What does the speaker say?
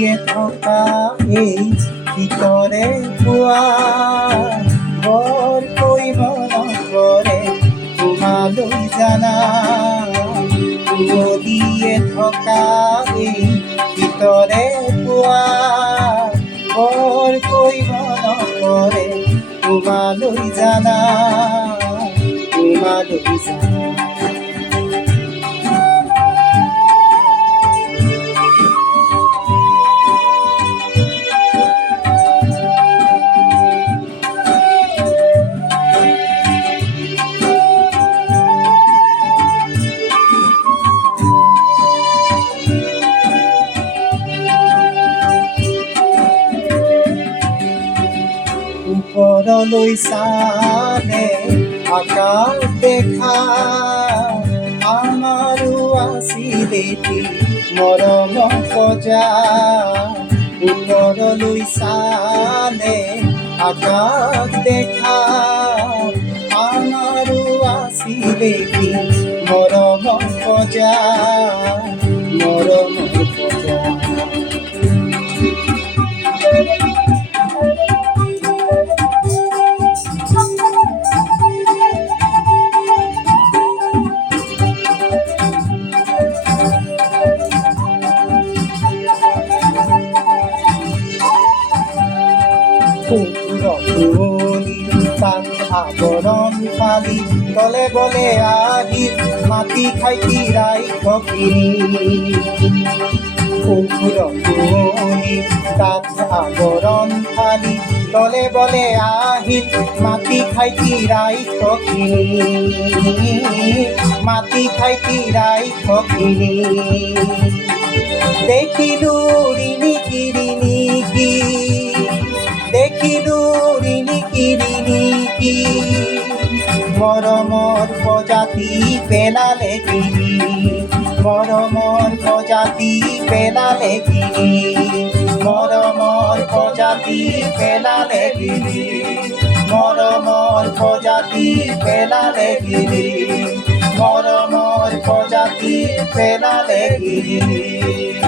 দিয়ে থকা এই ভিতৰে পোৱা বৰকৈ মনত পৰে তোমালৈ জানা দিয়ে থকা এই ভিতৰে পোৱা বৰকৈ মনত পৰে তোমালৈ জানা তোমালৈ জানা ওপৰলৈ চালে আকাশ দেখা আমাৰো আছিল এটি মৰম সজা ওপৰলৈ চালে আকাশ দেখা আমাৰো আছিল এটি মৰম সজা মৰমৰ সজা তাত আৱৰণ ফালি তলে বলে আহিল মাটি খাইটি ৰাইখখিনি তাত আৱৰণ ফালি তলে বলে আহিল মাটি খাইটি ৰাইখখিনি মাটি খাইটি ৰাইখখিনি দেখিলো ৰিণিকি ৰিণিকি দেখিলো ৰিণিকি ৰিণিকি মৰমৰ প্ৰজাতি পেলালে কিনি মৰমৰ প্ৰজাতি পেলালে কিনি মৰমৰ প্ৰজাতি পেলালে কিনি মৰমৰ প্ৰজাতি পেলালে কিনি মৰমৰ প্ৰজাতি পেলালে কিনি